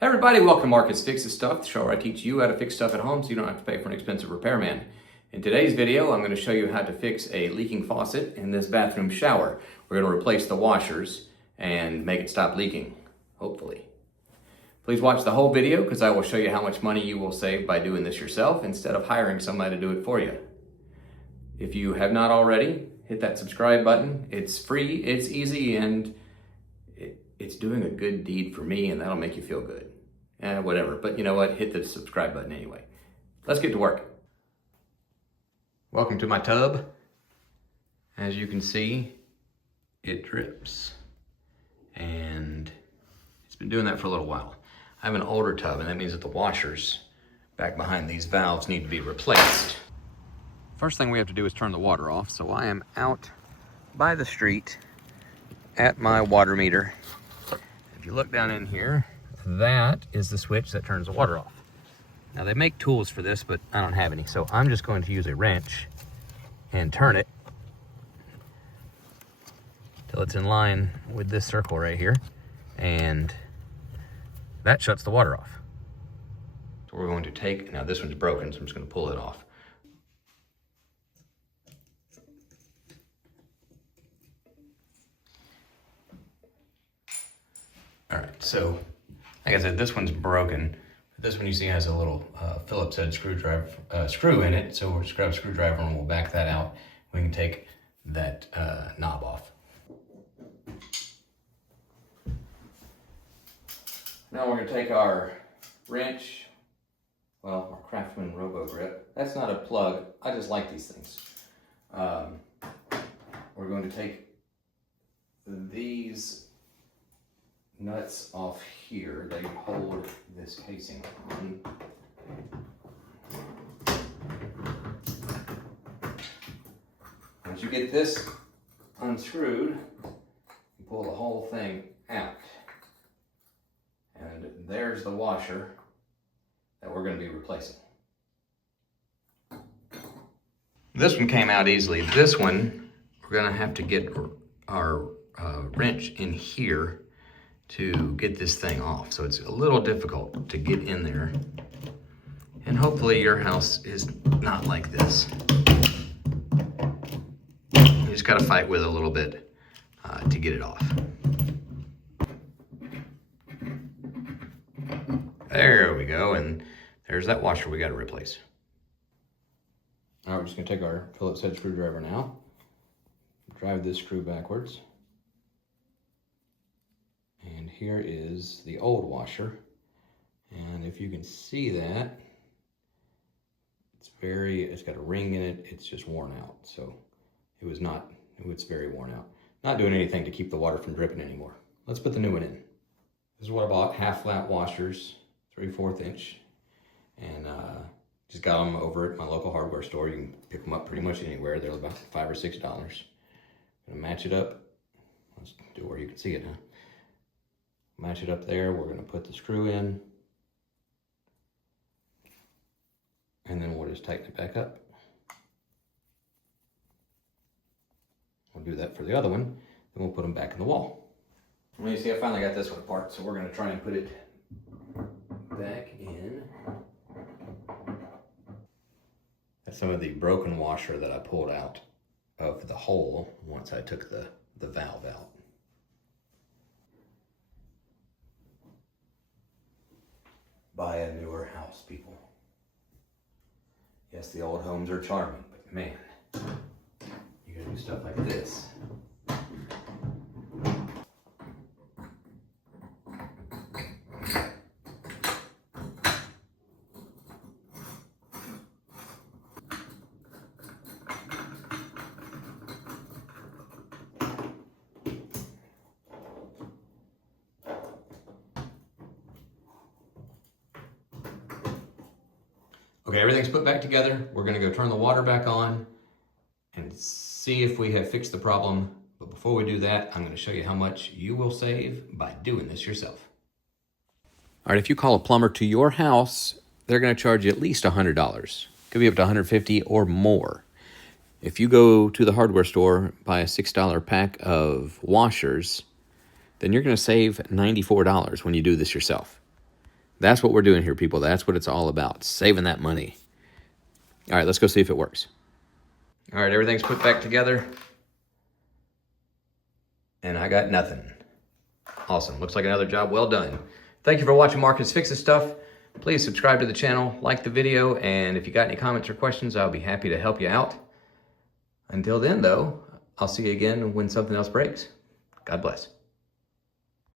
Hey everybody, welcome to Marcus Fixes Stuff, the show where I teach you how to fix stuff at home so you don't have to pay for an expensive repairman. In today's video, I'm going to show you how to fix a leaking faucet in this bathroom shower. We're going to replace the washers and make it stop leaking, hopefully. Please watch the whole video because I will show you how much money you will save by doing this yourself instead of hiring somebody to do it for you. If you have not already, hit that subscribe button. It's free, it's easy, and it's doing a good deed for me, and that'll make you feel good. Whatever, but you know what? Hit the subscribe button anyway. Let's get to work. Welcome to my tub. As you can see, it drips. And it's been doing that for a little while. I have an older tub, and that means that the washers back behind these valves need to be replaced. First thing we have to do is turn the water off, so I am out by the street at my water meter. If you look down in here, that is the switch that turns the water off. Now they make tools for this, but I don't have any, so I'm just going to use a wrench and turn it till it's in line with this circle right here, and that shuts the water off. So we're going to take, now this one's broken, so I'm just going to pull it off. All right, so like I said, this one's broken. This one you see has a little Phillips head screwdriver screw in it. So we'll just grab a screwdriver and we'll back that out. We can take that knob off. Now we're gonna take our wrench, well, our Craftsman Robo Grip. That's not a plug, I just like these things. We're going to take these nuts off here. They hold this casing on. Once you get this unscrewed, you pull the whole thing out. And there's the washer that we're going to be replacing. This one came out easily. This one, we're going to have to get our wrench in here to get this thing off. So it's a little difficult to get in there. And hopefully your house is not like this. You just gotta fight with it a little bit to get it off. There we go, and there's that washer we gotta replace. All right, we're just gonna take our Phillips head screwdriver now, drive this screw backwards. And here is the old washer. And if you can see that, it's got a ring in it. It's just worn out. So it's very worn out. Not doing anything to keep the water from dripping anymore. Let's put the new one in. This is what I bought, half flat washers, 3/4 inch. And just got them over at my local hardware store. You can pick them up pretty much anywhere. They're about $5 or $6. Gonna match it up. Let's do where you can see it now. Match it up there. We're going to put the screw in. And then we'll just tighten it back up. We'll do that for the other one. Then we'll put them back in the wall. Well, you see, I finally got this one apart, so we're going to try and put it back in. That's some of the broken washer that I pulled out of the hole once I took the valve out. Buy a newer house, people. Yes, the old homes are charming, but man, you gotta do stuff like this. Okay, everything's put back together. We're gonna go turn the water back on and see if we have fixed the problem. But before we do that, I'm gonna show you how much you will save by doing this yourself. All right, if you call a plumber to your house, they're gonna charge you at least $100. Could be up to $150 or more. If you go to the hardware store, buy a $6 pack of washers, then you're going to save $94 when you do this yourself. That's what we're doing here, people. That's what it's all about, saving that money. All right, let's go see if it works. All right, everything's put back together. And I got nothing. Awesome, looks like another job well done. Thank you for watching Marcus Fixes Stuff. Please subscribe to the channel, like the video, and if you got any comments or questions, I'll be happy to help you out. Until then, though, I'll see you again when something else breaks. God bless.